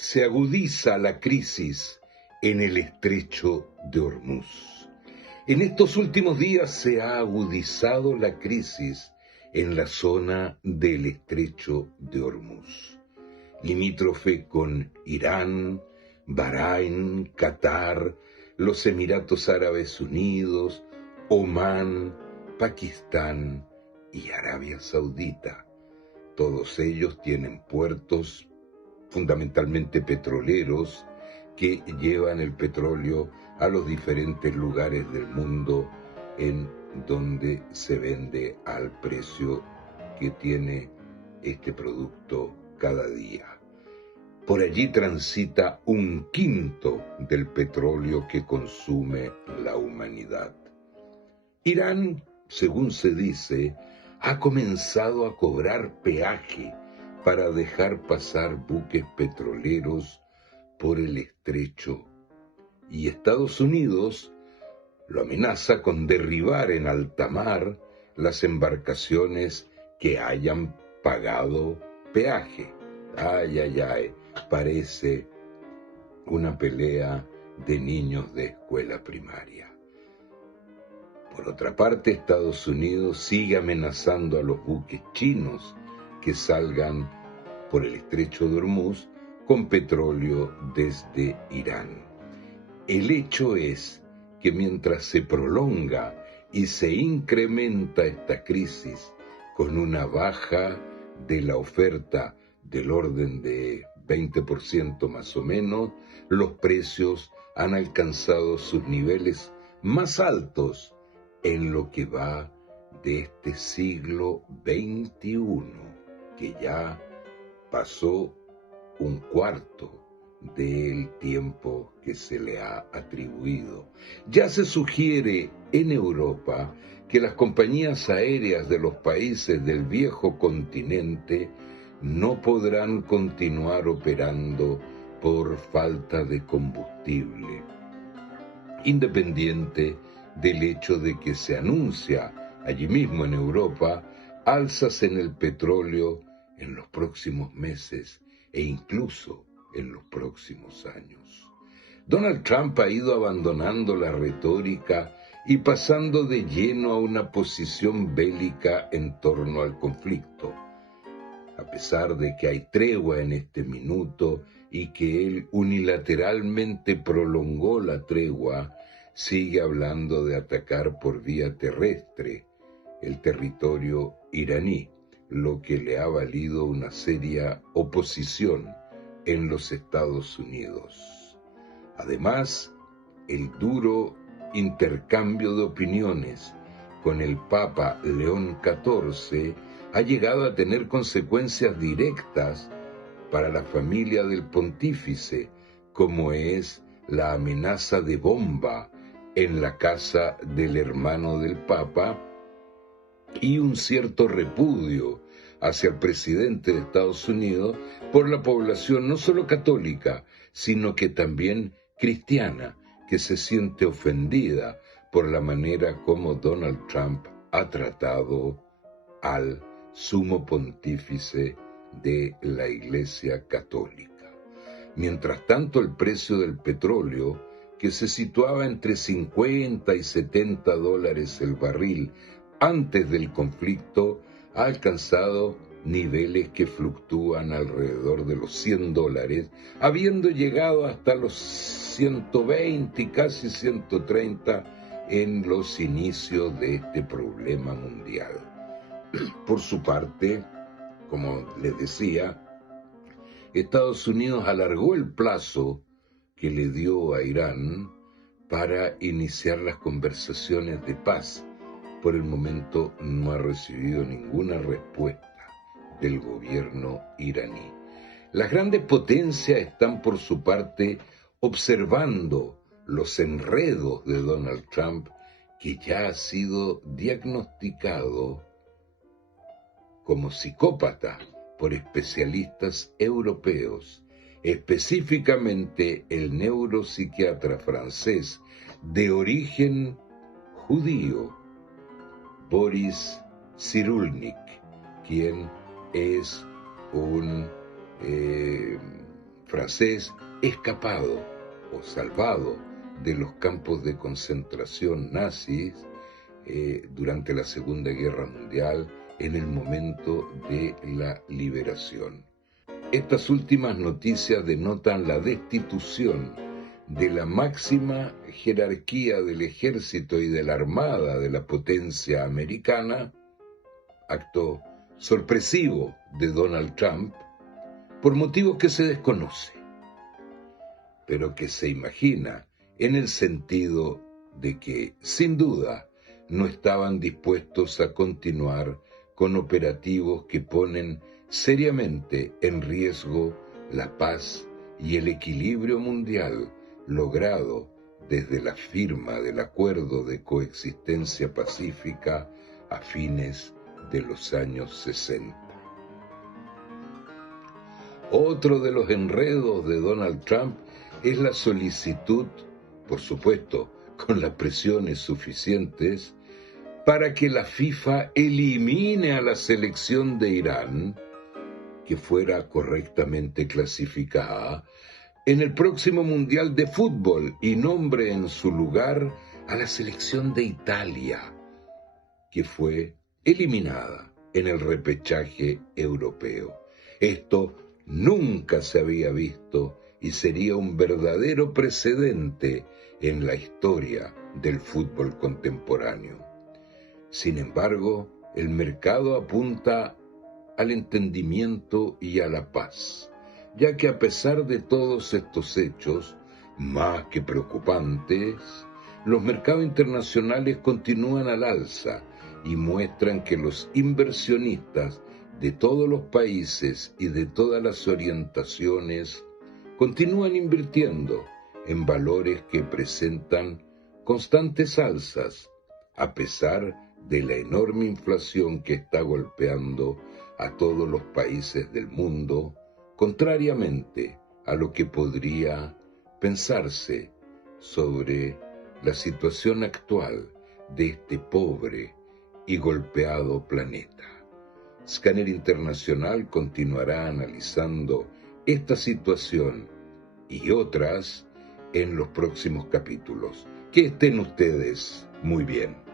Se agudiza la crisis en el estrecho de Hormuz. En estos últimos días se ha agudizado la crisis en la zona del estrecho de Hormuz, limítrofe con Irán, Bahrein, Qatar, los Emiratos Árabes Unidos, Omán, Pakistán y Arabia Saudita. Todos ellos tienen puertos fundamentalmente petroleros que llevan el petróleo a los diferentes lugares del mundo en donde se vende al precio que tiene este producto cada día. Por allí transita 1/5 del petróleo que consume la humanidad. Irán, según se dice, ha comenzado a cobrar peaje para dejar pasar buques petroleros por el estrecho, y Estados Unidos lo amenaza con derribar en alta mar las embarcaciones que hayan pagado peaje. Ay, ay, ay, parece una pelea de niños de escuela primaria. Por otra parte, Estados Unidos sigue amenazando a los buques chinos que salgan por el estrecho de Hormuz con petróleo desde Irán. El hecho es que mientras se prolonga y se incrementa esta crisis con una baja de la oferta del orden de 20% más o menos, los precios han alcanzado sus niveles más altos en lo que va de este siglo XXI, que ya pasó 1/4 del tiempo que se le ha atribuido. Ya se sugiere en Europa que las compañías aéreas de los países del viejo continente no podrán continuar operando por falta de combustible, independiente del hecho de que se anuncia allí mismo en Europa alzas en el petróleo en los próximos meses e incluso en los próximos años. Donald Trump ha ido abandonando la retórica y pasando de lleno a una posición bélica en torno al conflicto. A pesar de que hay tregua en este minuto y que él unilateralmente prolongó la tregua, sigue hablando de atacar por vía terrestre el territorio iraní, lo que le ha valido una seria oposición en los Estados Unidos. Además, el duro intercambio de opiniones con el Papa León XIV ha llegado a tener consecuencias directas para la familia del pontífice, como es la amenaza de bomba en la casa del hermano del Papa y un cierto repudio hacia el presidente de Estados Unidos por la población no solo católica, sino que también cristiana, que se siente ofendida por la manera como Donald Trump ha tratado al sumo pontífice de la Iglesia Católica. Mientras tanto, el precio del petróleo, que se situaba entre 50 y 70 dólares el barril antes del conflicto, ha alcanzado niveles que fluctúan alrededor de los 100 dólares, habiendo llegado hasta los 120 y casi 130 en los inicios de este problema mundial. Por su parte, como les decía, Estados Unidos alargó el plazo que le dio a Irán para iniciar las conversaciones de paz. Por el momento no ha recibido ninguna respuesta del gobierno iraní. Las grandes potencias están por su parte observando los enredos de Donald Trump, que ya ha sido diagnosticado como psicópata por especialistas europeos, específicamente el neuropsiquiatra francés de origen judío, Boris Cyrulnik, quien es un francés escapado o salvado de los campos de concentración nazis durante la Segunda Guerra Mundial en el momento de la liberación. Estas últimas noticias denotan la destitución de la máxima jerarquía del ejército y de la armada de la potencia americana, acto sorpresivo de Donald Trump, por motivos que se desconoce, pero que se imagina en el sentido de que, sin duda, no estaban dispuestos a continuar con operativos que ponen seriamente en riesgo la paz y el equilibrio mundial logrado desde la firma del Acuerdo de Coexistencia Pacífica a fines de los años 60. Otro de los enredos de Donald Trump es la solicitud, por supuesto, con las presiones suficientes, para que la FIFA elimine a la selección de Irán, que fuera correctamente clasificada, en el próximo Mundial de Fútbol y nombre en su lugar a la selección de Italia, que fue eliminada en el repechaje europeo. Esto nunca se había visto y sería un verdadero precedente en la historia del fútbol contemporáneo. Sin embargo, el mercado apunta al entendimiento y a la paz, ya que a pesar de todos estos hechos, más que preocupantes, los mercados internacionales continúan al alza y muestran que los inversionistas de todos los países y de todas las orientaciones continúan invirtiendo en valores que presentan constantes alzas, a pesar de la enorme inflación que está golpeando a todos los países del mundo, contrariamente a lo que podría pensarse sobre la situación actual de este pobre y golpeado planeta. Scanner Internacional continuará analizando esta situación y otras en los próximos capítulos. Que estén ustedes muy bien.